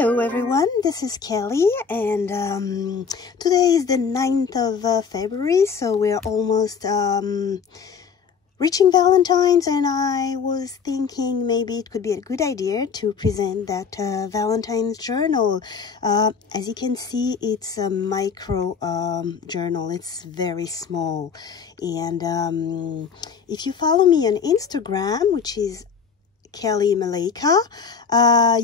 Hello everyone, this is Kelly, and today is the 9th of February, so we're almost reaching Valentine's, and I was thinking maybe it could be a good idea to present that Valentine's journal. As you can see, it's a micro journal. It's very small, and if you follow me on Instagram, which is Kelly Malaika,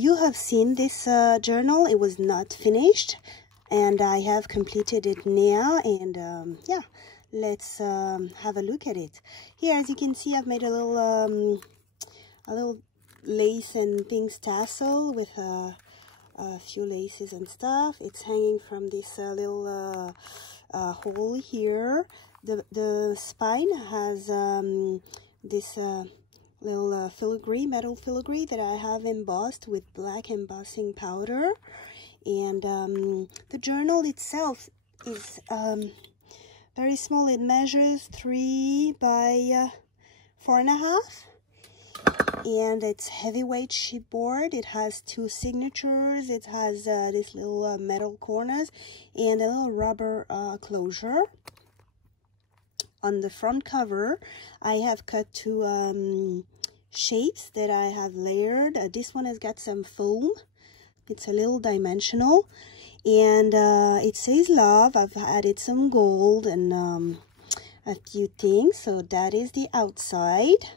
you have seen this journal. It was not finished, and I have completed it now, and yeah, let's have a look at it. Here, as you can see, I've made a little lace and things tassel with a few laces and stuff. It's hanging from this little hole here. The spine has this little filigree, metal filigree that I have embossed with black embossing powder. And the journal itself is very small. It measures 3 by 4.5, and it's heavyweight chipboard. It has 2 signatures. It has this little metal corners and a little rubber closure. On the front cover, I have cut 2 shapes that I have layered. This one has got some foam. It's a little dimensional, and it says love. I've added some gold and a few things. So that is the outside.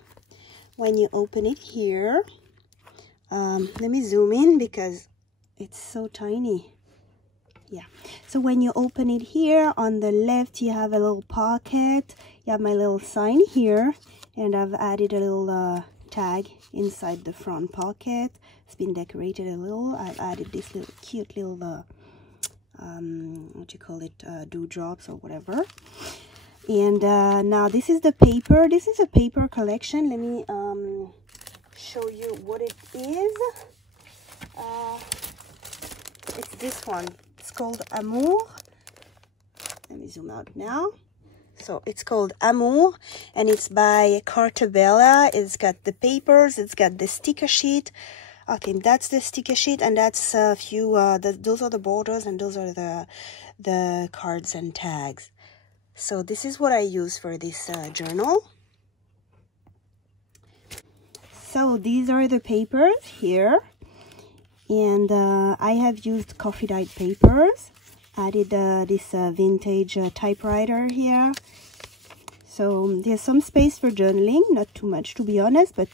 When you open it here, let me zoom in because it's so tiny. Yeah, so when you open it here, on the left you have a little pocket. You have my little sign here, and I've added a little tag inside the front pocket. It's been decorated a little. I've added this little cute little what you call it, dewdrops or whatever. And now this is the paper. This is a paper collection. Let me show you what it is. It's this one. It's called Amour. Let me zoom out now. So it's called Amour, and it's by Carta Bella. It's got the papers, it's got the sticker sheet. Okay, that's the sticker sheet, and that's a few, those are the borders, and those are the cards and tags. So this is what I use for this journal. So these are the papers here. And I have used coffee dyed papers. Added this vintage typewriter here. So there's some space for journaling, not too much to be honest, but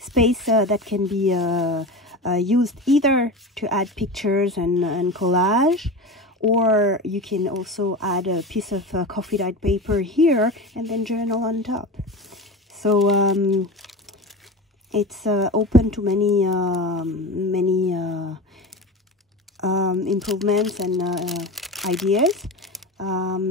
space that can be used either to add pictures and collage, or you can also add a piece of coffee dyed paper here and then journal on top. So it's open to many improvements and ideas.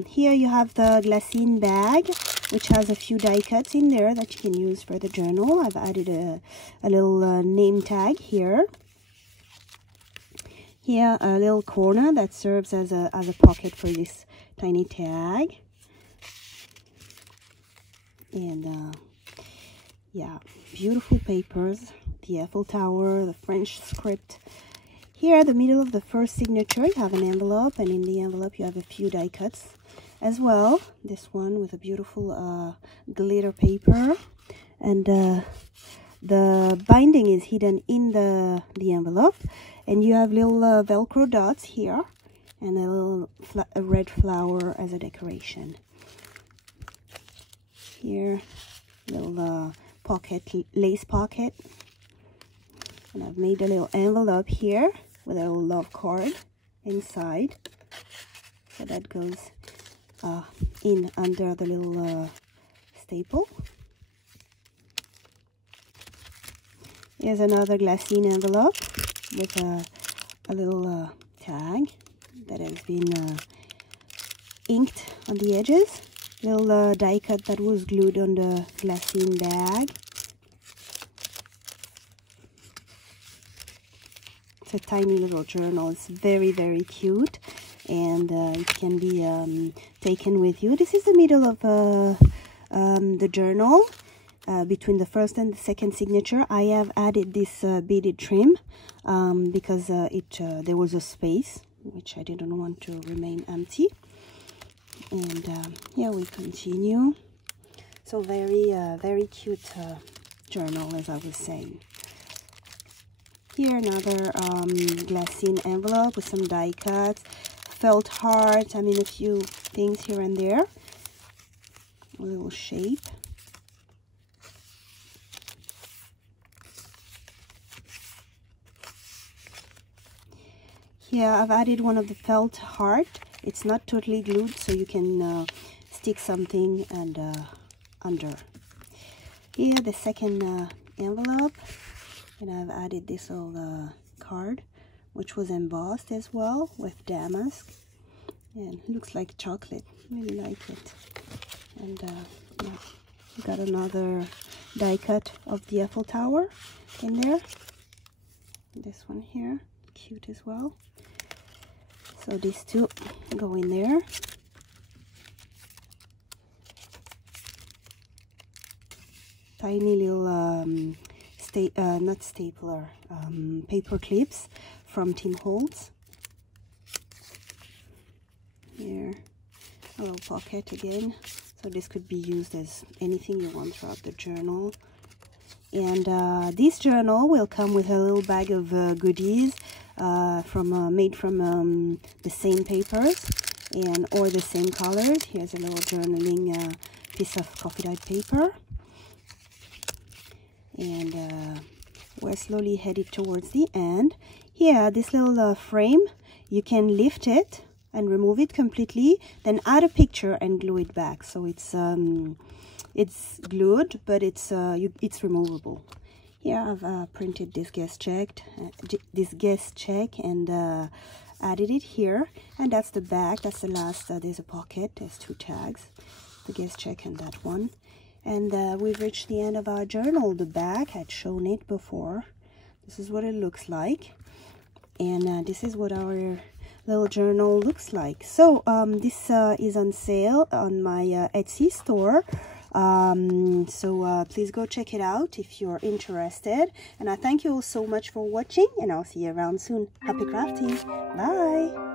Here you have the glassine bag, which has a few die cuts in there that you can use for the journal. I've added a little name tag here. Here a little corner that serves as a pocket for this tiny tag. And yeah, beautiful papers, the Eiffel Tower, the French script. Here at the middle of the first signature, you have an envelope, and in the envelope you have a few die cuts as well. This one with a beautiful glitter paper, and the binding is hidden in the envelope, and you have little Velcro dots here, and a little red flower as a decoration. Here, little pocket, lace pocket, and I've made a little envelope here with a little love card inside, so that goes in under the little staple. Here's another glassine envelope with a little tag that has been inked on the edges. Little die cut that was glued on the glassine bag. It's a tiny little journal. It's very, very cute, and it can be taken with you. This is the middle of the journal. between the first and the second signature, I have added this beaded trim because there was a space which I didn't want to remain empty. And yeah, we continue. So very cute journal, as I was saying. Here another glassine envelope with some die cuts, felt heart, I mean a few things here and there. A little shape. Here I've added one of the felt heart. It's not totally glued, so you can stick something and under. Here the second envelope, and I've added this little card, which was embossed as well with damask, and looks like chocolate. Really like it. And yeah, we got another die cut of the Eiffel Tower in there. This one here, cute as well. So these two go in there. Tiny little not stapler, paper clips from Tim Holtz. Here, a little pocket again. So this could be used as anything you want throughout the journal. And this journal will come with a little bag of goodies made from the same papers or the same colors. Here's a little journaling piece of coffee dyed paper. And we're slowly headed towards the end. Here, this little frame, you can lift it and remove it completely, then add a picture and glue it back. So it's glued, but it's removable. Here I've printed this guest check and added it here, and that's the back. That's the last. There's a pocket. There's two tags, the guest check and that one. And we've reached the end of our journal. The back, I'd shown it before. This is what it looks like, and this is what our little journal looks like. So this is on sale on my Etsy store. So please go check it out if you're interested. And I thank you all so much for watching, and I'll see you around soon. Happy crafting. Bye.